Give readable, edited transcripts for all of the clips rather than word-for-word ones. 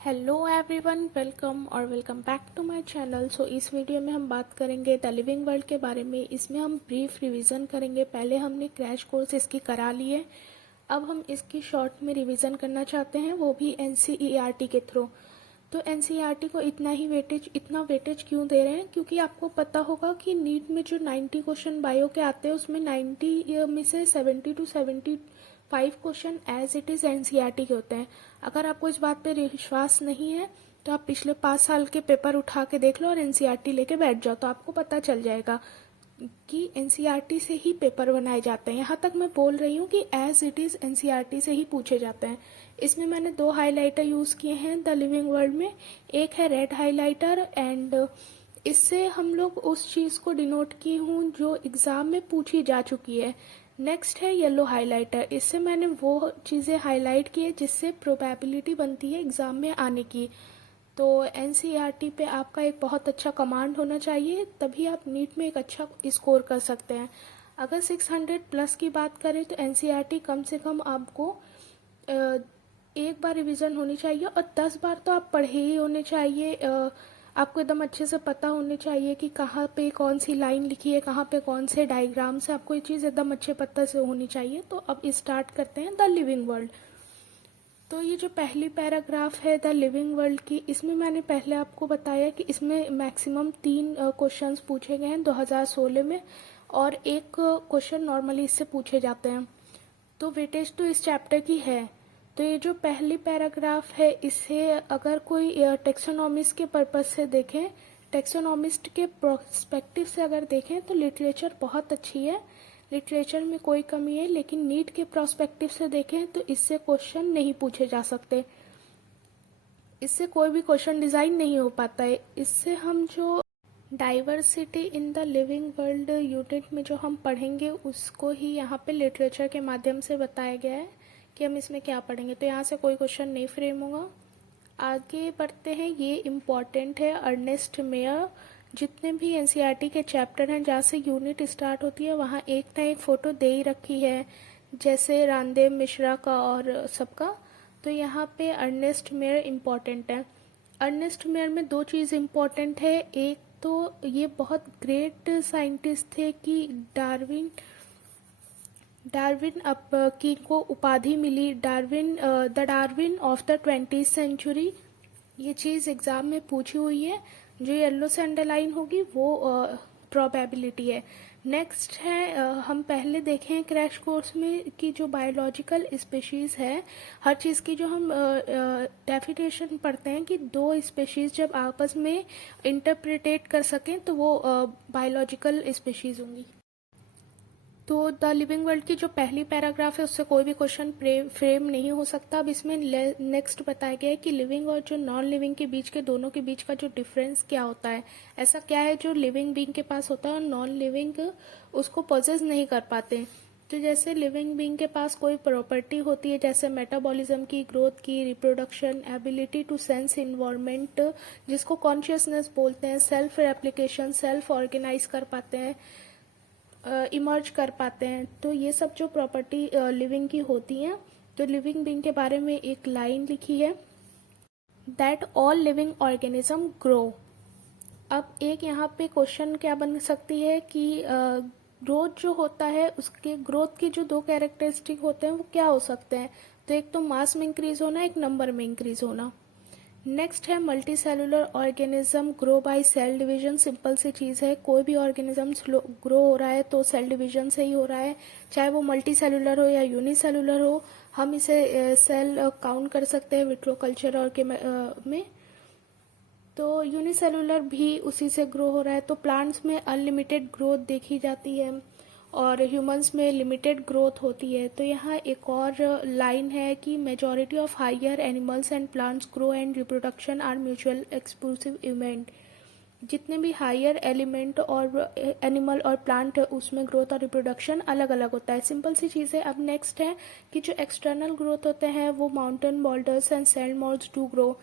Hello everyone, welcome back to my channel. So इस video में हम बात करेंगे द लिविंग वर्ल्ड के बारे में। इसमें हम ब्रीफ रिवीजन करेंगे। पहले हमने क्रैश कोर्स इसकी करा लिए, अब हम इसकी शॉर्ट में रिवीजन करना चाहते हैं, वो भी एनसीईआरटी के थ्रू। तो एनसीईआरटी को इतना वेटेज क्यों दे रहे हैं? क्योंकि आपको पता होगा कि नीट में जो 90 क्वेश्चन बायो के आते हैं उसमें 90 में से 70 to 75 question as it is NCERT के होते हैं। अगर आपको इस बात पे विश्वास नहीं है तो आप पिछले 5 साल के पेपर उठा के देख लो और एनसीईआरटी लेके बैठ जाओ, तो आपको पता चल जाएगा कि एनसीईआरटी से ही पेपर बनाए जाते हैं। यहाँ तक मैं बोल रही हूँ कि एज इट इज़ एनसीईआरटी से ही पूछे जाते हैं। इसमें मैंने 2 हाइलाइटर यूज़ किए हैं द लिविंग वर्ल्ड में। एक है रेड हाइलाइटर एंड इससे हम लोग उस चीज़ को डिनोट की हूँ जो एग्ज़ाम में पूछी जा चुकी है। नेक्स्ट है येलो हाइलाइटर। इससे मैंने वो चीज़ें हाईलाइट की है जिससे प्रोबेबिलिटी बनती है एग्ज़ाम में आने की। तो एनसीईआरटी पे आपका एक बहुत अच्छा कमांड होना चाहिए, तभी आप नीट में एक अच्छा स्कोर कर सकते हैं। अगर 600 प्लस की बात करें तो एनसीईआरटी कम से कम आपको एक बार रिवीजन होनी चाहिए और 10 बार तो आप पढ़े ही होने चाहिए। आपको एकदम अच्छे से पता होने चाहिए कि कहाँ पे कौन सी लाइन लिखी है, कहाँ पे कौन से डायग्राम से, आपको ये चीज़ एकदम अच्छे पता से होनी चाहिए। तो अब स्टार्ट करते हैं द लिविंग वर्ल्ड। तो ये जो पहली पैराग्राफ है द लिविंग वर्ल्ड की, इसमें मैंने पहले आपको बताया कि इसमें मैक्सिमम 3 क्वेश्चंस पूछे गए हैं 2016 में, और एक क्वेश्चन नॉर्मली इससे पूछे जाते हैं। तो वेटेज तो इस चैप्टर की है। तो ये जो पहली पैराग्राफ है इसे अगर कोई टेक्सोनॉमिस्ट के पर्पज से देखें, टेक्सोनॉमिस्ट के प्रोस्पेक्टिव से अगर देखें तो लिटरेचर बहुत अच्छी है, लिटरेचर में कोई कमी है। लेकिन नीट के प्रोस्पेक्टिव से देखें तो इससे क्वेश्चन नहीं पूछे जा सकते, इससे कोई भी क्वेश्चन डिज़ाइन नहीं हो पाता है। इससे हम जो diversity in the living world unit में जो हम पढ़ेंगे उसको ही यहाँ पे लिटरेचर के माध्यम से बताया गया है कि हम इसमें क्या पढ़ेंगे। तो यहाँ से कोई क्वेश्चन नहीं फ्रेम होगा। आगे बढ़ते हैं, ये इम्पॉर्टेंट है। अर्नेस्ट मेयर, जितने भी एनसीईआरटी के चैप्टर हैं जहाँ से यूनिट स्टार्ट होती है वहाँ एक ना एक फ़ोटो दे ही रखी है, जैसे रामदेव मिश्रा का और सबका। तो यहाँ पे अर्नेस्ट मेयर इम्पॉर्टेंट है। अर्नेस्ट मेयर में 2 चीज़ इम्पॉर्टेंट है। एक तो ये बहुत ग्रेट साइंटिस्ट थे कि डार्विन डार्विन अब की को उपाधि मिली Darwin, the Darwin of the 20th century. ये चीज़ एग्ज़ाम में पूछी हुई है। जो येलो से अंडरलाइन होगी वो प्रोबेबिलिटी है। नेक्स्ट है, हम पहले देखे हैं क्रैश कोर्स में कि जो बायोलॉजिकल स्पेशीज़ है, हर चीज़ की जो हम डेफिनेशन पढ़ते हैं कि 2 स्पेशीज़ जब आपस में इंटरप्रिटेट कर सकें तो वो बायोलॉजिकल स्पेशीज़ होंगी। तो द लिविंग वर्ल्ड की जो पहली पैराग्राफ है उससे कोई भी क्वेश्चन फ्रेम नहीं हो सकता। अब इसमें नेक्स्ट बताया गया है कि लिविंग और जो नॉन लिविंग के बीच के दोनों के बीच का जो डिफरेंस क्या होता है। ऐसा क्या है जो लिविंग बीइंग के पास होता है और नॉन लिविंग उसको पोजेस नहीं कर पाते। तो जैसे लिविंग बीइंग के पास कोई प्रॉपर्टी होती है, जैसे मेटाबॉलिज्म की, ग्रोथ की, reproduction, ability to sense environment, जिसको कॉन्शियसनेस बोलते हैं, सेल्फ रेप्लिकेशन, सेल्फ ऑर्गेनाइज कर पाते हैं, इमर्ज कर पाते हैं। तो ये सब जो प्रॉपर्टी लिविंग की होती हैं। तो लिविंग बीइंग के बारे में एक लाइन लिखी है, that all living organism grow. अब एक यहाँ पे क्वेश्चन क्या बन सकती है कि ग्रोथ जो होता है उसके ग्रोथ के जो 2 कैरेक्टरिस्टिक होते हैं वो क्या हो सकते हैं। तो एक तो मास में इंक्रीज होना, एक नंबर में इंक्रीज होना। नेक्स्ट है multicellular organism grow by cell division. Simple सी चीज़ है, कोई भी ऑर्गेनिज्म ग्रो हो रहा है तो सेल डिवीजन से ही हो रहा है, चाहे वो मल्टी सेलुलर हो या यूनिसेलुलर हो। हम इसे सेल काउंट कर सकते हैं विट्रो कल्चर और के में। तो यूनिसेलुलर भी उसी से ग्रो हो रहा है। तो प्लांट्स में अनलिमिटेड ग्रोथ देखी जाती है और ह्यूमंस में लिमिटेड ग्रोथ होती है। तो यहाँ एक और लाइन है कि majority of higher animals and plants grow and reproduction are mutual exclusive event. जितने भी हायर एलिमेंट और एनिमल और प्लांट उसमें ग्रोथ और रिप्रोडक्शन अलग अलग होता है। सिंपल सी चीज़ है। अब नेक्स्ट है कि जो एक्सटर्नल ग्रोथ होते हैं वो mountain boulders and sand malls do grow.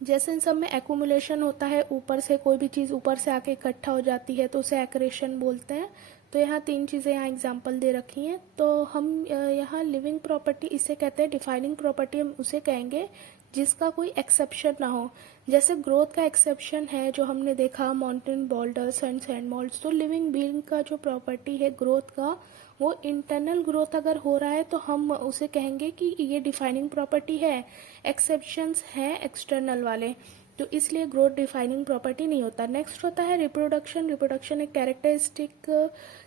जैसे इन सब में एक्यूमुलेशन होता है, ऊपर से कोई भी चीज़ ऊपर से आके इकट्ठा हो जाती है तो उसे एक्रेशन बोलते हैं। तो यहाँ तीन चीज़ें यहाँ एग्जांपल दे रखी हैं। तो हम यहाँ लिविंग प्रॉपर्टी इसे कहते हैं, डिफाइनिंग प्रॉपर्टी हम उसे कहेंगे जिसका कोई एक्सेप्शन ना हो। जैसे ग्रोथ का एक्सेप्शन है जो हमने देखा, mountain boulders and sand malls. तो लिविंग बीइंग का जो प्रॉपर्टी है ग्रोथ का, वो इंटरनल ग्रोथ अगर हो रहा है तो हम उसे कहेंगे कि ये डिफाइनिंग प्रॉपर्टी है। एक्सेप्शंस हैं एक्सटर्नल वाले, तो इसलिए ग्रोथ डिफाइनिंग प्रॉपर्टी नहीं होता। नेक्स्ट होता है रिप्रोडक्शन। रिप्रोडक्शन एक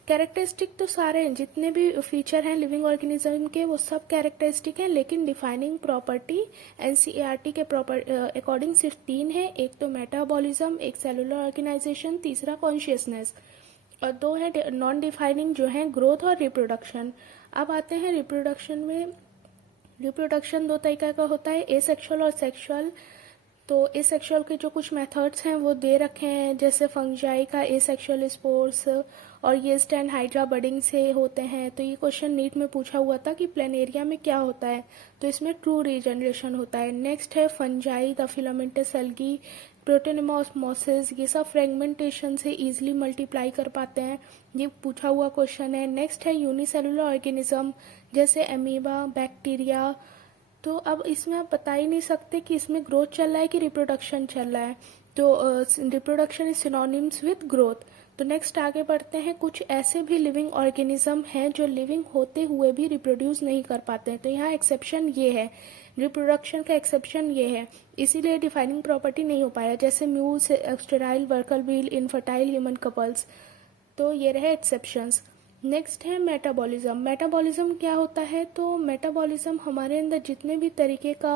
कैरेक्टरिस्टिक तो सारे हैं, जितने भी फीचर हैं लिविंग ऑर्गेनिज्म के वो सब कैरेक्टरिस्टिक हैं, लेकिन डिफाइनिंग प्रॉपर्टी एनसीईआरटी के अकॉर्डिंग सिर्फ तीन है। एक तो मेटाबॉलिज्म, एक सेलुलर ऑर्गेनाइजेशन, तीसरा कॉन्शियसनेस, और दो है नॉन डिफाइनिंग जो है ग्रोथ और रिप्रोडक्शन। अब आते हैं रिप्रोडक्शन में। रिप्रोडक्शन दो तरीके का होता है, एसेक्सुअल और सेक्सुअल। तो एसेक्सुअल के जो कुछ मेथड्स हैं वो दे रखे हैं, जैसे फंजाई का एसेक्सुअल स्पोर्स और येस्ट एंड हाइड्रा बडिंग से होते हैं। तो ये क्वेश्चन नीट में पूछा हुआ था कि प्लेनेरिया में क्या होता है, तो इसमें ट्रू रीजनरेशन होता है। नेक्स्ट है fungi, the filamentous algae, protonema osmosis, ये सब फ्रेगमेंटेशन से इजीली मल्टीप्लाई कर पाते हैं, ये पूछा हुआ क्वेश्चन है। नेक्स्ट है यूनिसेलुलर ऑर्गेनिज्म, जैसे अमीबा, बैक्टीरिया। तो अब इसमें आप बता ही नहीं सकते कि इसमें ग्रोथ चल रहा है कि रिप्रोडक्शन चल रहा है, तो reproduction is synonyms with growth. तो नेक्स्ट आगे बढ़ते हैं। कुछ ऐसे भी लिविंग ऑर्गेनिज्म हैं जो लिविंग होते हुए भी रिप्रोड्यूस नहीं कर पाते हैं, तो यहाँ एक्सेप्शन ये है, रिप्रोडक्शन का एक्सेप्शन ये है, इसीलिए डिफाइनिंग प्रॉपर्टी नहीं हो पाया। जैसे म्यूज, स्टेराइल वर्कर बील, इनफर्टाइल ह्यूमन कपल्स, तो ये रहे एक्सेप्शंस। नेक्स्ट है मेटाबॉलिज्म। मेटाबॉलिज्म क्या होता है, तो मेटाबॉलिज्म हमारे अंदर जितने भी तरीके का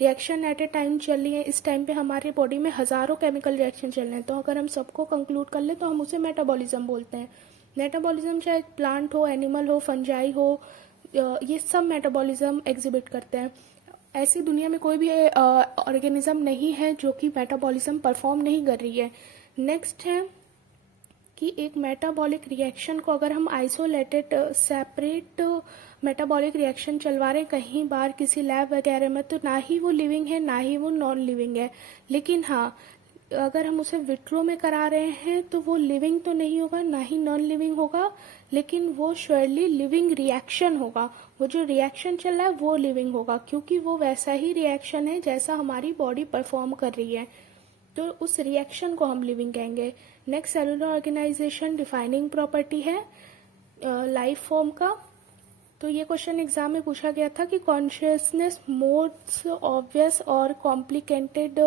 रिएक्शन एट ए टाइम चल रही है, इस टाइम पे हमारी बॉडी में हज़ारों केमिकल रिएक्शन चल रहे हैं, तो अगर हम सबको कंक्लूड कर ले तो हम उसे मेटाबॉलिज्म बोलते हैं। मेटाबॉलिज्म चाहे प्लांट हो, एनिमल हो, फंजाई हो, ये सब मेटाबॉलिज्म एग्जिबिट करते हैं। ऐसी दुनिया में कोई भी ऑर्गेनिज्म नहीं है जो कि मेटाबॉलिज्म परफॉर्म नहीं कर रही है। नेक्स्ट है कि एक मेटाबॉलिक रिएक्शन को अगर हम आइसोलेटेड सेपरेट मेटाबॉलिक रिएक्शन चलवा रहे हैं कहीं बार किसी लैब वगैरह में, तो ना ही वो लिविंग है ना ही वो नॉन लिविंग है। लेकिन हाँ, अगर हम उसे विट्रो में करा रहे हैं तो वो लिविंग तो नहीं होगा ना ही नॉन लिविंग होगा, लेकिन वो श्योरली लिविंग रिएक्शन होगा। वो जो रिएक्शन चल रहा है वो लिविंग होगा, क्योंकि वो वैसा ही रिएक्शन है जैसा हमारी बॉडी परफॉर्म कर रही है, तो उस रिएक्शन को हम लिविंग कहेंगे। Next cellular organization defining property है लाइफ फॉर्म का। तो ये क्वेश्चन एग्जाम में पूछा गया था कि कॉन्शियसनेस मोड्स ऑब्वियस और कॉम्प्लिकेटेड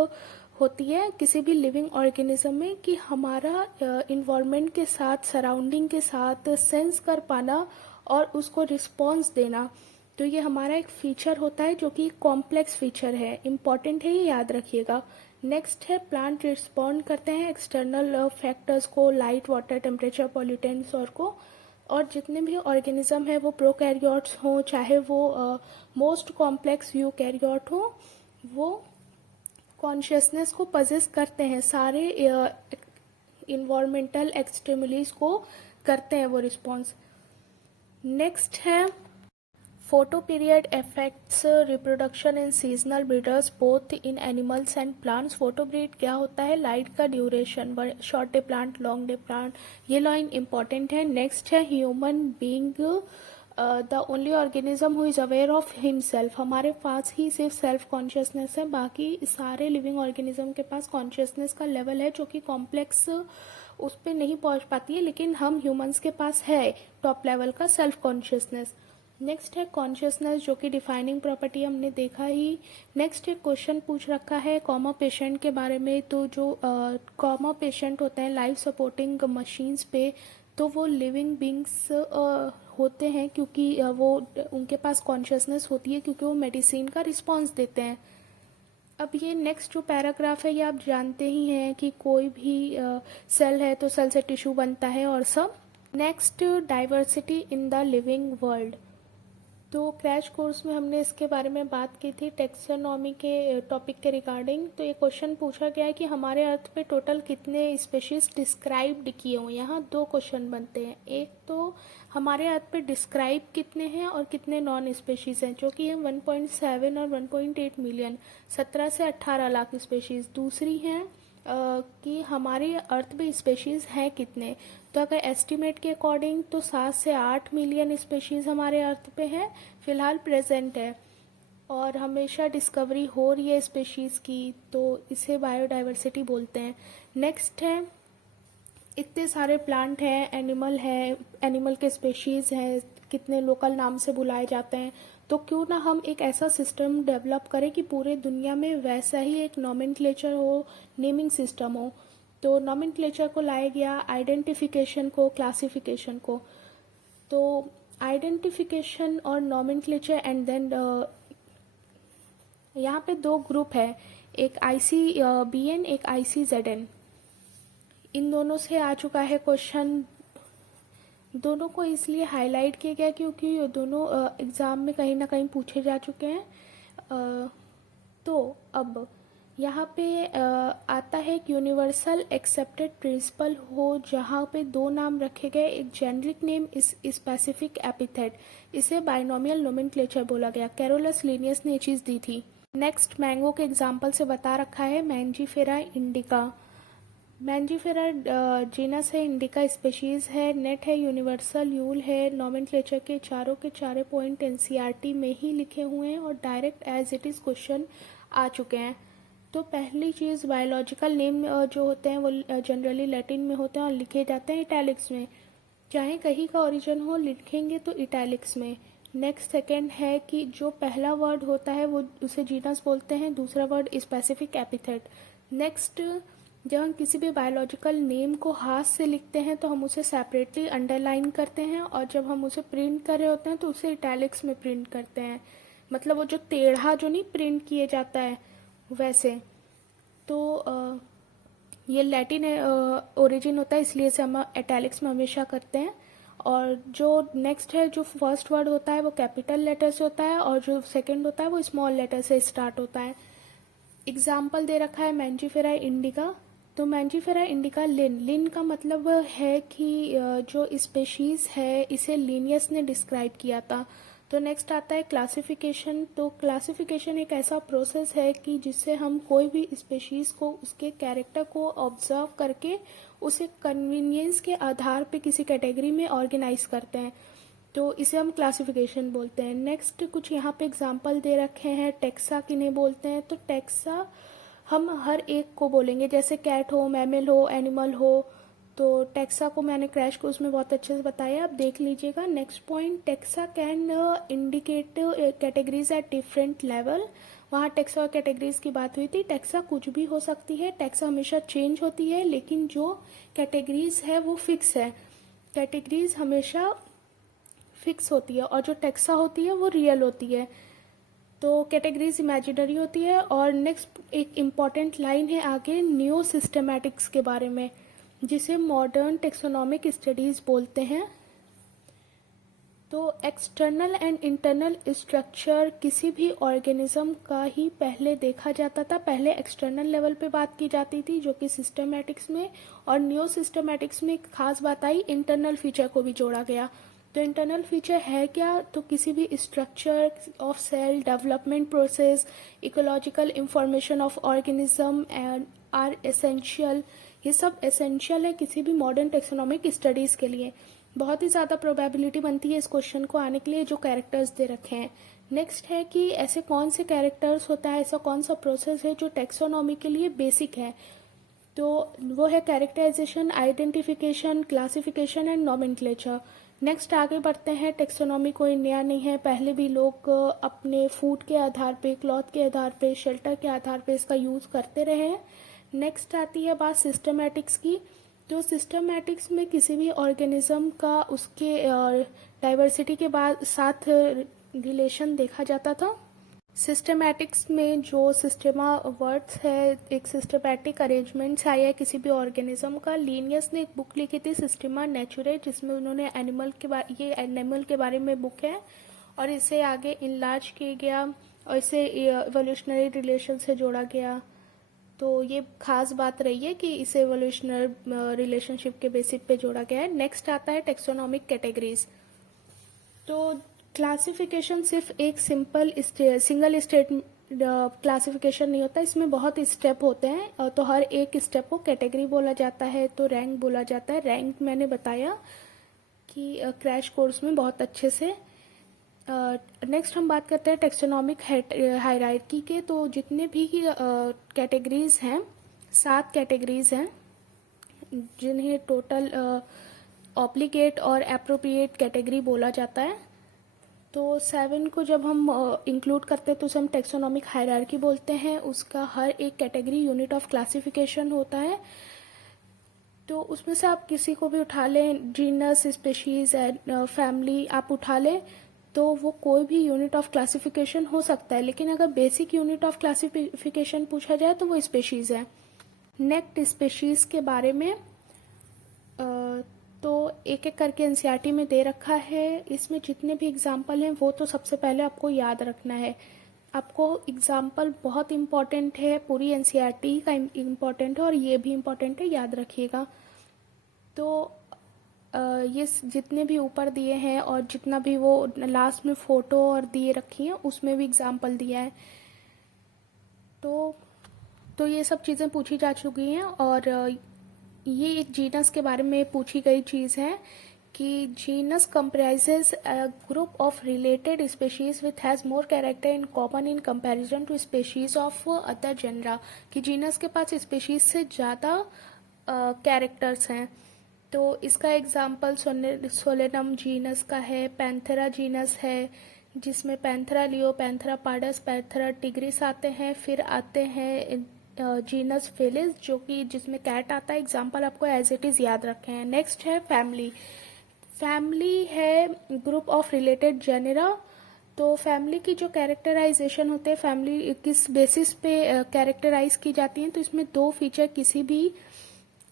होती है किसी भी लिविंग ऑर्गेनिज्म में, कि हमारा इन्वायरमेंट के साथ, सराउंडिंग के साथ सेंस कर पाना और उसको रिस्पॉन्स देना। तो ये हमारा एक फीचर होता है जो कि कॉम्प्लेक्स फीचर है, इम्पॉर्टेंट है, ये याद रखिएगा। नेक्स्ट है प्लांट रिस्पॉन्ड करते हैं एक्सटर्नल फैक्टर्स को, लाइट, वाटर, टेम्परेचर, पॉल्यूटेंट्स और जितने भी ऑर्गेनिज्म है वो प्रोकैरियोट्स हों चाहे वो मोस्ट कॉम्प्लेक्स यूकैरियोट हो, वो कॉन्शियसनेस को पजेस करते हैं, सारे इन्वायरमेंटल एक्सट्रीमलीज को करते हैं वो रिस्पॉन्स। नेक्स्ट है photo period affects reproduction in seasonal breeders both in animals and plants। Photo breed क्या होता है, लाइट का duration, short day plant, long day plant, ये लाइन इंपॉर्टेंट है। नेक्स्ट है human being the only organism who is aware of himself. हमारे पास ही सिर्फ self consciousness है, बाकी सारे लिविंग ऑर्गेनिज्म के पास कॉन्शियसनेस का लेवल है जो कि कॉम्प्लेक्स उस पर नहीं पहुंच पाती है, लेकिन हम ह्यूमंस के पास है टॉप लेवल का सेल्फ कॉन्शियसनेस। नेक्स्ट है कॉन्शियसनेस जो कि डिफाइनिंग प्रॉपर्टी हमने देखा ही। नेक्स्ट एक क्वेश्चन पूछ रखा है कॉमा पेशेंट के बारे में। तो जो कॉमा पेशेंट होते हैं लाइफ सपोर्टिंग मशीन्स पे, तो वो लिविंग बींग्स होते हैं क्योंकि वो उनके पास कॉन्शियसनेस होती है क्योंकि वो मेडिसिन का रिस्पॉन्स देते हैं। अब ये नेक्स्ट जो पैराग्राफ है ये आप जानते ही हैं कि कोई भी सेल है तो सेल से टिश्यू बनता है और सब। Next diversity in the living world. तो क्रैश कोर्स में हमने इसके बारे में बात की थी टेक्सोनॉमी के टॉपिक के रिगार्डिंग। तो ये क्वेश्चन पूछा गया है कि हमारे अर्थ में टोटल कितने स्पेशीज डिस्क्राइब्ड किए हुए हैं। यहाँ दो क्वेश्चन बनते हैं, एक तो हमारे अर्थ पे डिस्क्राइब कितने हैं और कितने नॉन स्पेशीज हैं, जो कि है 1.7 और 1.8 मिलियन, 17 से 18 लाख स्पेशीज। दूसरी है कि हमारे अर्थ पे स्पेशीज़ हैं कितने। तो अगर एस्टिमेट के अकॉर्डिंग तो 7 से 8 मिलियन स्पेशीज़ हमारे अर्थ पे हैं, फ़िलहाल प्रेजेंट है, और हमेशा डिस्कवरी हो रही है स्पेशीज़ की, तो इसे बायोडाइवर्सिटी बोलते हैं। नेक्स्ट है, इतने सारे प्लांट हैं, एनिमल है, एनिमल के स्पेशीज़ हैं, कितने लोकल नाम से बुलाए जाते हैं, तो क्यों ना हम एक ऐसा सिस्टम डेवलप करें कि पूरे दुनिया में वैसा ही एक नॉमेनक्लेचर हो, नेमिंग सिस्टम हो। तो नॉमेनक्लेचर को लाया गया, आइडेंटिफिकेशन को, क्लासिफिकेशन को। तो आइडेंटिफिकेशन और नॉमेनक्लेचर एंड देन यहाँ पे दो ग्रुप है, एक ICBN, एक ICZN। इन दोनों से आ चुका है क्वेश्चन। दोनों को इसलिए हाईलाइट किया गया क्योंकि ये दोनों एग्ज़ाम में कहीं ना कहीं पूछे जा चुके हैं। तो अब यहाँ पे आता है कि यूनिवर्सल एक्सेप्टेड प्रिंसिपल हो, जहाँ पे दो नाम रखे गए, एक जेनरिक नेम, इस स्पेसिफिक एपिथेट। इसे बाइनोमियल नोमेनक्लेचर बोला गया। कैरोलस लिनियस ने ये चीज़ दी थी। नेक्स्ट, मैंगो के एग्जाम्पल से बता रखा है, मैंजीफेरा इंडिका। मैंजीफेरा जीनस है, इंडिका स्पेशीज़ है, नेट है, यूनिवर्सल यूल है। नॉमेनक्लेचर के चारे पॉइंट एनसीईआरटी में ही लिखे हुए हैं और direct as it is question आ चुके हैं। तो पहली चीज़, बायोलॉजिकल नेम जो होते हैं वो जनरली लैटिन में होते हैं और लिखे जाते हैं इटैलिक्स में। चाहे कहीं का ओरिजिन हो, लिखेंगे तो इटैलिक्स में। नेक्स्ट, सेकंड है कि जो पहला वर्ड होता है वो उसे जीनस बोलते हैं, दूसरा वर्ड स्पेसिफिक एपिथेट। नेक्स्ट, जब हम किसी भी बायोलॉजिकल नेम को हाथ से लिखते हैं तो हम उसे सेपरेटली अंडरलाइन करते हैं, और जब हम उसे प्रिंट कर रहे होते हैं तो उसे इटैलिक्स में प्रिंट करते हैं। मतलब वो जो टेढ़ा जो नहीं प्रिंट किए जाता है वैसे। तो ये लैटिन ओरिजिन होता है, इसलिए इसे हम इटैलिक्स में हमेशा करते हैं। और जो नेक्स्ट है, जो फर्स्ट वर्ड होता है वो कैपिटल लेटर से होता है, और जो सेकंड होता है वो स्मॉल लेटर से स्टार्ट होता है। एग्जाम्पल दे रखा है मैंजीफेरा इंडिका। तो मैंजीफेरा इंडिका लिन का मतलब है कि जो स्पेशीज़ है इसे लिनियस ने डिस्क्राइब किया था। तो नेक्स्ट आता है क्लासिफिकेशन। तो क्लासिफिकेशन एक ऐसा प्रोसेस है कि जिससे हम कोई भी स्पेशीज़ को, उसके कैरेक्टर को ऑब्जर्व करके उसे कन्वीनियंस के आधार पे किसी कैटेगरी में ऑर्गेनाइज करते हैं, तो इसे हम क्लासिफिकेशन बोलते हैं। नेक्स्ट, कुछ यहाँ पे एग्जांपल दे रखे हैं, टेक्सा किन्हें बोलते हैं। तो टेक्सा हम हर एक को बोलेंगे, जैसे कैट हो, मैमल हो, एनिमल हो। तो टेक्सा को मैंने क्रैश कोर्स में बहुत अच्छे से बताया, आप देख लीजिएगा। Next point, taxa can indicate categories at different level. वहाँ टेक्सा और कैटेगरीज की बात हुई थी। टेक्सा कुछ भी हो सकती है, टेक्सा हमेशा चेंज होती है, लेकिन जो कैटेगरीज है वो फिक्स है। कैटेगरीज हमेशा फिक्स होती है और जो टेक्सा होती है वो रियल होती है। तो कैटेगरीज इमेजिनरी होती है। और नेक्स्ट एक इम्पॉर्टेंट लाइन है आगे, न्यू सिस्टमैटिक्स के बारे में, जिसे मॉडर्न टेक्सोनॉमिक स्टडीज़ बोलते हैं। तो एक्सटर्नल एंड इंटरनल स्ट्रक्चर किसी भी ऑर्गेनिज्म का ही पहले देखा जाता था। पहले एक्सटर्नल लेवल पे बात की जाती थी, जो कि सिस्टमैटिक्स में, और न्यू सिस्टमैटिक्स में एक खास बात आई, इंटरनल फीचर को भी जोड़ा गया। तो इंटरनल फीचर है क्या? तो किसी भी structure of cell, development process, ecological information of organism and are essential. ये सब एसेंशियल है किसी भी मॉडर्न टेक्सोनॉमिक स्टडीज़ के लिए। बहुत ही ज़्यादा प्रोबेबिलिटी बनती है इस क्वेश्चन को आने के लिए, जो कैरेक्टर्स दे रखे हैं। नेक्स्ट है कि ऐसे कौन से कैरेक्टर्स होता है, ऐसा कौन सा प्रोसेस है जो टेक्सोनॉमी के लिए बेसिक है। तो वो है characterization, identification, classification and nomenclature. Next आगे बढ़ते हैं। टेक्सोनॉमी कोई नया नहीं है, पहले भी लोग अपने फूड के आधार पे, क्लॉथ के आधार पे, शेल्टर के आधार पे इसका यूज़ करते रहे हैं। नेक्स्ट आती है बात सिस्टमैटिक्स की। तो सिस्टमैटिक्स में किसी भी ऑर्गेनिज्म का उसके डाइवर्सिटी के बाद साथ रिलेशन देखा जाता था। सिस्टमैटिक्स में जो सिस्टेमा वर्ड्स है, एक सिस्टमैटिक अरेंजमेंट्स आया है किसी भी ऑर्गेनिज्म का। लीनियस ने एक बुक लिखी थी, सिस्टेमा नेचुरे, जिसमें उन्होंने ये एनिमल के बारे में बुक है, और इसे आगे इनलार्ज किया गया और इसे इवोल्यूशनरी रिलेशन से जोड़ा गया। तो ये खास बात रही है कि इसे इवोल्यूशनरी रिलेशनशिप के बेसिस पे जोड़ा गया है। नेक्स्ट आता है टेक्सोनॉमिक कैटेगरीज। तो क्लासिफिकेशन सिर्फ एक सिंगल क्लासिफिकेशन नहीं होता, इसमें बहुत स्टेप होते हैं। तो हर एक स्टेप को कैटेगरी बोला जाता है, तो रैंक बोला जाता है। रैंक मैंने बताया कि क्रैश कोर्स में बहुत अच्छे से। नेक्स्ट हम बात करते हैं टेक्सोनॉमिक हायरार्की के। तो जितने भी कैटेगरीज हैं, 7 कैटेगरीज हैं, जिन्हें टोटल ऑब्लिगेट और एप्रोप्रिएट कैटेगरी बोला जाता है। तो 7 को जब हम इंक्लूड करते हैं तो उसे हम टेक्सोनॉमिक हायरार्की बोलते हैं। उसका हर एक कैटेगरी यूनिट ऑफ क्लासिफिकेशन होता है। तो उसमें से आप किसी को भी उठा लें, जीनस, स्पेशीज एंड फैमिली आप उठा लें, तो वो कोई भी यूनिट ऑफ क्लासिफिकेशन हो सकता है। लेकिन अगर बेसिक यूनिट ऑफ क्लासिफिकेशन पूछा जाए तो वो स्पेशीज है। नेक्स्ट स्पेशीज के बारे में तो एक एक करके एनसीईआरटी में दे रखा है। इसमें जितने भी एग्जाम्पल हैं वो तो सबसे पहले आपको याद रखना है। आपको एग्जाम्पल बहुत इम्पॉर्टेंट है, पूरी एनसीईआरटी का इम्पॉर्टेंट है और ये भी इम्पॉर्टेंट है, याद रखिएगा। तो ये जितने भी ऊपर दिए हैं और जितना भी वो लास्ट में फोटो और दिए रखी हैं उसमें भी एग्जाम्पल दिया है। तो ये सब चीज़ें पूछी जा चुकी हैं। और ये एक जीनस के बारे में पूछी गई चीज़ है कि genus comprises a group of related species with has more character in common in comparison to species of other genera. कि जीनस के पास स्पेशीज से ज़्यादा कैरेक्टर्स हैं। तो इसका एग्जाम्पल सोलेनम जीनस का है, पैंथेरा जीनस है जिसमें Panthera leo, Panthera pardus, Panthera tigris आते हैं। फिर आते हैं जीनस फेलिस जो कि जिसमें कैट आता है। एग्जाम्पल आपको एज इट इज़ याद रखे हैं। नेक्स्ट है फैमिली। फैमिली है ग्रुप ऑफ रिलेटेड जेनेरा। तो फैमिली की जो कैरेक्टराइजेशन होते हैं, फैमिली किस बेसिस पे कैरेक्टराइज की जाती हैं, तो इसमें 2 फीचर किसी भी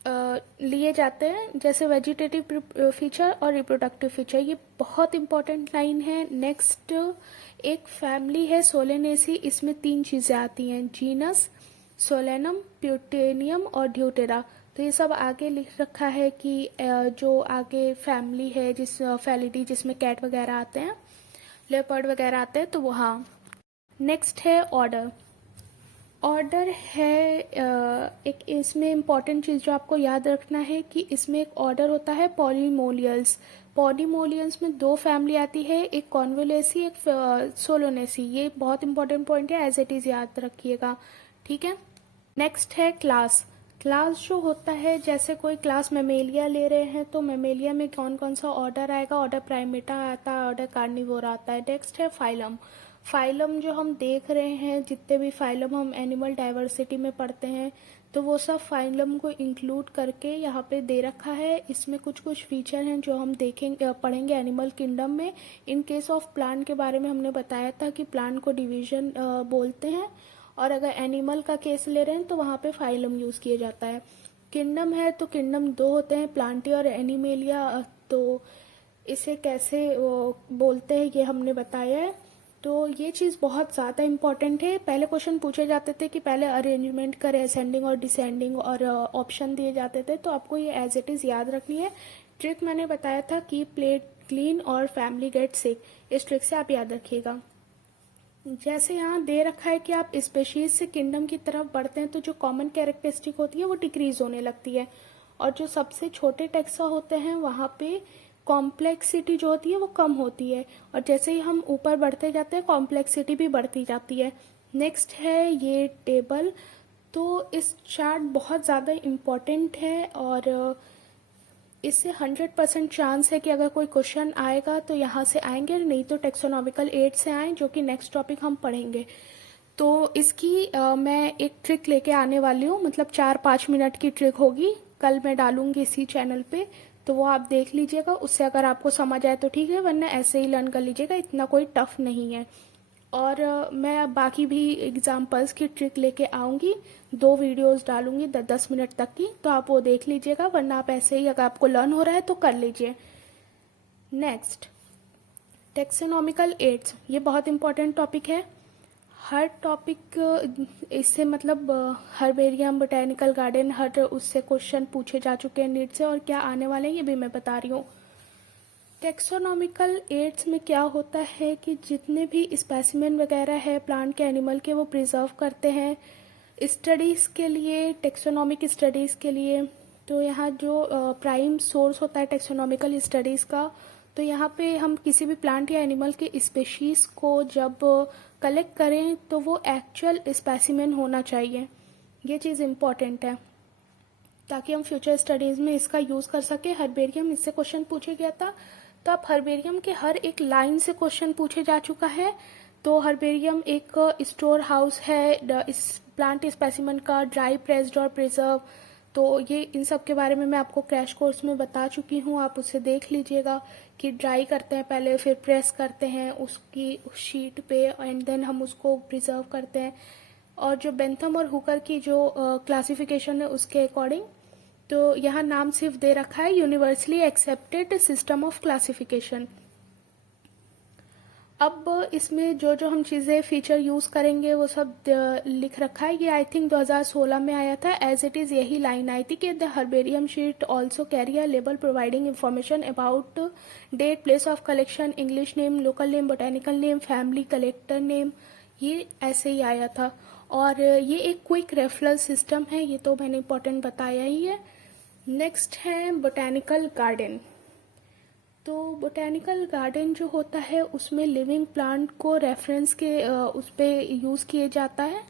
लिए जाते हैं, जैसे वेजिटेटिव फीचर और रिप्रोडक्टिव फीचर। ये बहुत इंपॉर्टेंट लाइन है। नेक्स्ट एक फैमिली है सोलेनेसी। इसमें 3 चीज़ें आती हैं, जीनस, सोलेनम, प्यूटेनियम और ड्यूटेरा। तो ये सब आगे लिख रखा है कि जो आगे फैमिली है, जिस फैलिडी जिसमें कैट वगैरह आते हैं, लेपर्ड वगैरह आते हैं, तो वो हाँ। नेक्स्ट है ऑर्डर। ऑर्डर है एक इसमें इम्पॉर्टेंट चीज़ जो आपको याद रखना है कि इसमें एक ऑर्डर होता है पॉलीमोलियल्स। पॉलीमोलियल्स में 2 फैमिली आती है, एक कॉन्वोलेसी, एक सोलोनेसी। ये बहुत इंपॉर्टेंट पॉइंट है, एज इट इज़ याद रखिएगा, ठीक है। नेक्स्ट है क्लास। क्लास जो होता है, जैसे कोई क्लास मेमेलिया ले रहे हैं तो मेमेलिया में कौन कौन सा ऑर्डर आएगा, ऑर्डर प्राइमेटा आता है, ऑर्डर कार्निवोरा आता है। नेक्स्ट है फाइलम। फाइलम जो हम देख रहे हैं, जितने भी फाइलम हम एनिमल डाइवर्सिटी में पढ़ते हैं, तो वो सब फाइलम को इंक्लूड करके यहाँ पे दे रखा है। इसमें कुछ कुछ फीचर हैं जो हम देखेंगे पढ़ेंगे एनिमल किंगडम में। इन केस ऑफ प्लांट के बारे में हमने बताया था कि प्लांट को डिवीजन बोलते हैं, और अगर एनिमल का केस ले रहे हैं तो वहाँ पे फाइलम यूज़ किया जाता है। किंगडम है तो किंगडम 2 होते हैं, प्लांटी और एनिमेलिया। तो इसे कैसे बोलते हैं ये हमने बताया है। तो ये चीज़ बहुत ज़्यादा इम्पॉर्टेंट है। पहले क्वेश्चन पूछे जाते थे कि पहले अरेंजमेंट करें, असेंडिंग और डिसेंडिंग, और ऑप्शन दिए जाते थे, तो आपको ये एज इट इज़ याद रखनी है। ट्रिक मैंने बताया था कि प्लेट क्लीन और फैमिली गेट सिक, इस ट्रिक से आप याद रखिएगा। जैसे यहाँ दे रखा है कि आप स्पेशीज से किंगडम की तरफ बढ़ते हैं तो जो कॉमन कैरेक्टरिस्टिक होती है वो डिक्रीज होने लगती है, और जो सबसे छोटे टेक्सा होते हैं वहाँ पे कॉम्प्लेक्सिटी जो होती है वो कम होती है, और जैसे ही हम ऊपर बढ़ते जाते हैं कॉम्प्लेक्सिटी भी बढ़ती जाती है। नेक्स्ट है ये टेबल। तो इस चार्ट बहुत ज़्यादा इम्पॉर्टेंट है, और इससे 100% चांस है कि अगर कोई क्वेश्चन आएगा तो यहाँ से आएंगे, नहीं तो टेक्सोनॉमिकल एड से आए, जो कि नेक्स्ट टॉपिक हम पढ़ेंगे। तो इसकी मैं एक ट्रिक लेके आने वाली हूँ, मतलब 4-5 मिनट की ट्रिक होगी, कल मैं डालूंगी इसी चैनल पे, तो वो आप देख लीजिएगा। उससे अगर आपको समझ आए तो ठीक है, वरना ऐसे ही लर्न कर लीजिएगा, इतना कोई टफ नहीं है। और मैं बाकी भी एग्जाम्पल्स की ट्रिक लेके आऊँगी, 2 वीडियोस डालूंगी 10-10 मिनट तक की, तो आप वो देख लीजिएगा, वरना आप ऐसे ही अगर आपको लर्न हो रहा है तो कर लीजिए। नेक्स्ट टेक्सोनॉमिकल एड्स, ये बहुत इंपॉर्टेंट टॉपिक है। हर टॉपिक इससे मतलब हर्बेरियम, बोटेनिकल गार्डन, हर उससे क्वेश्चन पूछे जा चुके हैं नीट से, और क्या आने वाले हैं ये भी मैं बता रही हूँ। टेक्सोनॉमिकल एड्स में क्या होता है कि जितने भी स्पेसिमेन वगैरह है प्लांट के एनिमल के वो प्रिजर्व करते हैं स्टडीज़ के लिए, टेक्सोनॉमिक स्टडीज़ के लिए। तो यहाँ जो प्राइम सोर्स होता है टेक्सोनॉमिकल स्टडीज़ का, तो यहाँ पे हम किसी भी प्लांट या एनिमल के स्पेशीज़ को जब कलेक्ट करें तो वो एक्चुअल स्पेसिमेन होना चाहिए। ये चीज़ इम्पॉर्टेंट है ताकि हम फ्यूचर स्टडीज़ में इसका यूज़ कर सकें। हर्बेरियम इससे क्वेश्चन पूछे गया था, तो अब हर्बेरियम के हर एक लाइन से क्वेश्चन पूछे जा चुका है। तो हर्बेरियम एक स्टोर हाउस है इस प्लांट स्पेसिमेन का, ड्राई, प्रेस्ड और प्रिजर्व। तो ये इन सब के बारे में मैं आपको क्रैश कोर्स में बता चुकी हूँ, आप उसे देख लीजिएगा कि ड्राई करते हैं पहले, फिर प्रेस करते हैं उसकी शीट पे एंड देन हम उसको प्रिजर्व करते हैं। और जो बेंथम और हुकर की जो क्लासिफिकेशन है उसके अकॉर्डिंग, तो यहाँ नाम सिर्फ दे रखा है universally accepted system of classification. अब इसमें जो जो हम चीज़ें फीचर यूज़ करेंगे वो सब लिख रखा है। ये आई थिंक 2016 में आया था। एज इट इज़ यही लाइन आई थी कि the herbarium sheet also carry a label providing information about date, place of collection, English name, local name, botanical name, family, collector name. ये ऐसे ही आया था। और ये एक क्विक रेफरल सिस्टम है, ये तो मैंने इंपॉर्टेंट बताया ही है। नेक्स्ट है बोटेनिकल गार्डन। तो बोटेनिकल गार्डन जो होता है उसमें लिविंग प्लांट को रेफरेंस के उस पर यूज़ किए जाता है।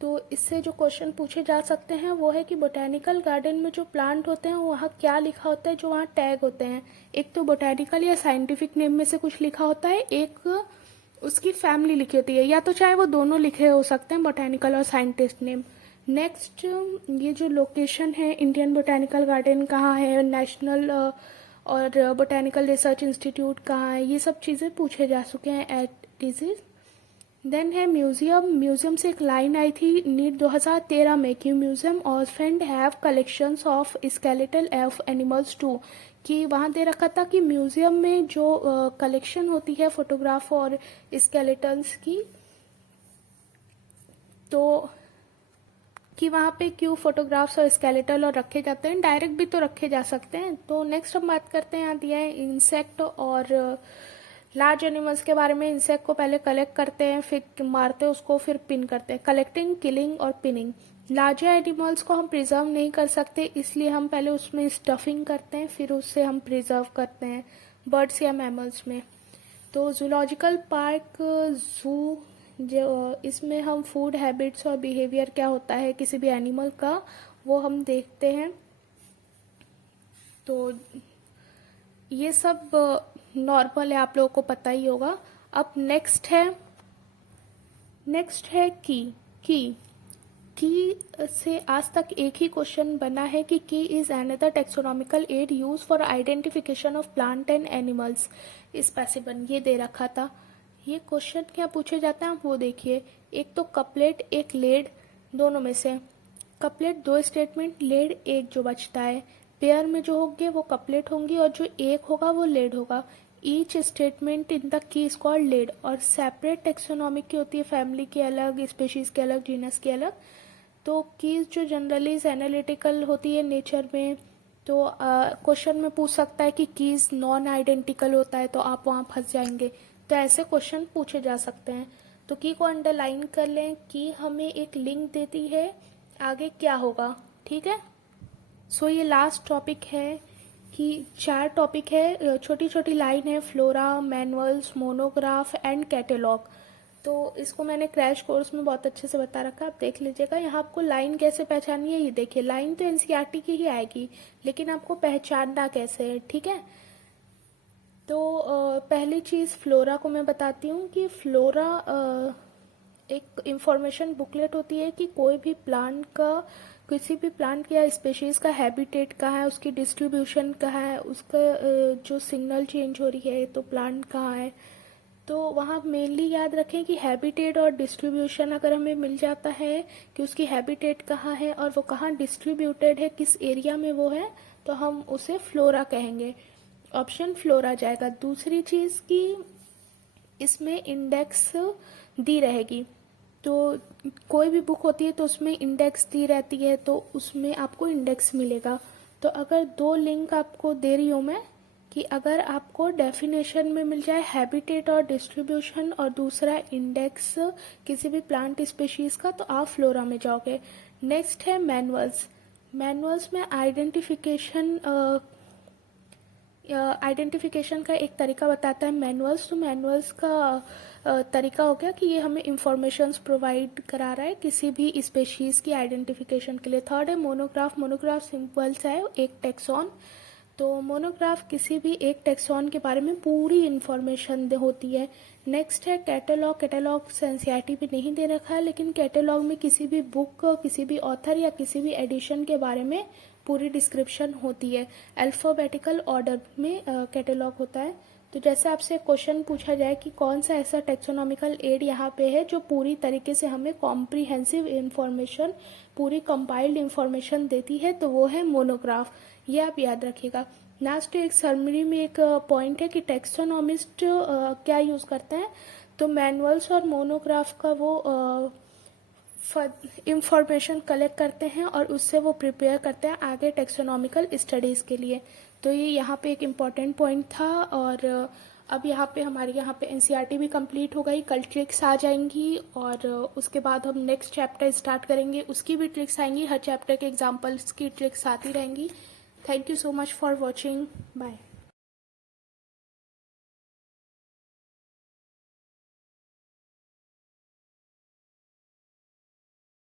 तो इससे जो क्वेश्चन पूछे जा सकते हैं वो है कि बोटेनिकल गार्डन में जो प्लांट होते हैं वहाँ क्या लिखा होता है, जो वहाँ टैग होते हैं। एक तो बोटेनिकल या साइंटिफिक नेम में से कुछ लिखा होता है, एक उसकी फैमिली लिखी होती है, या तो चाहे वो दोनों लिखे हो सकते हैं, बोटेनिकल और साइंटिस्ट नेम। नेक्स्ट, ये जो लोकेशन है इंडियन बोटेनिकल गार्डन कहाँ है, नेशनल और बोटेनिकल रिसर्च इंस्टीट्यूट कहाँ है, ये सब चीज़ें पूछे जा चुके हैं एट डिजीज। देन है म्यूजियम। म्यूजियम से एक लाइन आई थी नीट 2013 में कि म्यूजियम ऑफेंड have collections of skeletal of animals too, कि वहाँ दे रखा था कि म्यूजियम में जो कलेक्शन होती है फोटोग्राफ और स्केलेटल्स की, तो कि वहाँ पे क्यों फोटोग्राफ्स और स्केलेटल और रखे जाते हैं, डायरेक्ट भी तो रखे जा सकते हैं। तो नेक्स्ट हम बात करते हैं, यहाँ दिया है इंसेक्ट और लार्ज एनिमल्स के बारे में। इंसेक्ट को पहले कलेक्ट करते हैं, फिर मारते हैं उसको, फिर पिन करते हैं। कलेक्टिंग, किलिंग और पिनिंग। लार्जर एनिमल्स को हम प्रिजर्व नहीं कर सकते, इसलिए हम पहले उसमें स्टफिंग करते हैं, फिर उससे हम प्रिजर्व करते हैं बर्ड्स या मैमल्स में। तो जूलॉजिकल पार्क, जू, जो इसमें हम फूड हैबिट्स और बिहेवियर क्या होता है किसी भी एनिमल का वो हम देखते हैं। तो ये सब नॉर्मल है, आप लोगों को पता ही होगा। अब नेक्स्ट है की से आज तक एक ही क्वेश्चन बना है कि की is another taxonomical add use for identification of plant and animals specimen, ये दे रखा था। ये क्वेश्चन क्या पूछे जाते हैं आप वो देखिए। एक तो कपलेट, एक लेड, दोनों में से। कपलेट 2 स्टेटमेंट, लेड एक जो बचता है। पेयर में जो होंगे वो कपलेट होंगी और जो एक होगा वो लेड होगा। Each statement in the key is called lead. और सेपरेट टेक्सोनॉमिक की होती है, फैमिली की अलग, स्पेशीज के अलग, जीनस के अलग। तो कीज जो जनरली एनालिटिकल होती है नेचर में, तो क्वेश्चन में पूछ सकता है कि कीज नॉन आइडेंटिकल होता है, तो आप वहाँ फंस जाएंगे। तो ऐसे क्वेश्चन पूछे जा सकते हैं। तो की को अंडरलाइन कर लें कि हमें एक लिंक देती है आगे क्या होगा, ठीक है। सो ये लास्ट टॉपिक है कि 4 टॉपिक है, छोटी छोटी लाइन है, flora, manuals, monograph and catalogue. तो इसको मैंने क्रैश कोर्स में बहुत अच्छे से बता रखा, आप देख लीजिएगा। यहाँ आपको लाइन कैसे पहचाननी है ये देखिए। लाइन तो एनसीईआरटी की ही आएगी, लेकिन आपको पहचानना कैसे है, ठीक है। तो पहली चीज़ फ्लोरा को मैं बताती हूँ कि फ्लोरा एक इंफॉर्मेशन बुकलेट होती है कि कोई भी प्लांट का, किसी भी प्लांट या स्पेशीज़ का हैबिटेट कहाँ है, उसकी डिस्ट्रीब्यूशन कहाँ है, उसका जो सिग्नल चेंज हो रही है तो प्लांट कहाँ है। तो वहाँ मेनली याद रखें कि हैबिटेट और डिस्ट्रीब्यूशन अगर हमें मिल जाता है कि उसकी हैबिटेट कहाँ है और वो कहाँ डिस्ट्रीब्यूटेड है, किस एरिया में वो है, तो हम उसे फ्लोरा कहेंगे। ऑप्शन फ्लोरा जाएगा। दूसरी चीज़ कि इसमें इंडेक्स दी रहेगी। तो कोई भी बुक होती है तो उसमें इंडेक्स दी रहती है, तो उसमें आपको इंडेक्स मिलेगा। तो अगर 2 लिंक आपको दे रही हूँ मैं, कि अगर आपको डेफिनेशन में मिल जाए हैबिटेट और डिस्ट्रीब्यूशन और दूसरा इंडेक्स किसी भी प्लांट स्पीशीज़ का, तो आप फ्लोरा में जाओगे। नेक्स्ट है मैनुअल्स। मैनुअल्स में आइडेंटिफिकेशन का एक तरीका बताता है मैनुअल्स। तो मैनुअल्स का तरीका हो गया कि ये हमें इंफॉर्मेशंस प्रोवाइड करा रहा है किसी भी स्पेशीज़ की आइडेंटिफिकेशन के लिए। थर्ड है मोनोग्राफ। मोनोग्राफ सिंपल्स है एक टेक्सॉन। तो मोनोग्राफ किसी भी एक टेक्सॉन के बारे में पूरी इंफॉर्मेशन होती है। नेक्स्ट है कैटलॉग। कैटलॉग से एनसीईआरटी भी नहीं दे रखा है, लेकिन कैटलॉग में किसी भी बुक, किसी भी ऑथर या किसी भी एडिशन के बारे में पूरी डिस्क्रिप्शन होती है। अल्फ़ाबेटिकल ऑर्डर में कैटलॉग होता है। तो जैसे आपसे क्वेश्चन पूछा जाए कि कौन सा ऐसा टेक्सोनॉमिकल एड यहाँ पे है जो पूरी तरीके से हमें कॉम्प्रिहेंसिव इंफॉर्मेशन, पूरी कंपाइल्ड इंफॉर्मेशन देती है, तो वो है मोनोग्राफ। ये आप याद रखिएगा। लास्ट एक समरी में एक पॉइंट है कि टेक्सोनॉमिस्ट क्या यूज़ करते हैं। तो मैनुअल्स और मोनोग्राफ का वो इंफॉर्मेशन कलेक्ट करते हैं और उससे वो प्रिपेयर करते हैं आगे टेक्सोनॉमिकल स्टडीज़ के लिए। तो ये यहाँ पे एक इम्पॉर्टेंट पॉइंट था। और अब यहाँ पे हमारी यहाँ पे एनसीईआरटी भी कंप्लीट हो गई। कल ट्रिक्स आ जाएंगी और उसके बाद हम नेक्स्ट चैप्टर स्टार्ट करेंगे, उसकी भी ट्रिक्स आएंगी। हर चैप्टर के एग्जाम्पल्स की ट्रिक्स आती रहेंगी। Thank you so much for watching. Bye.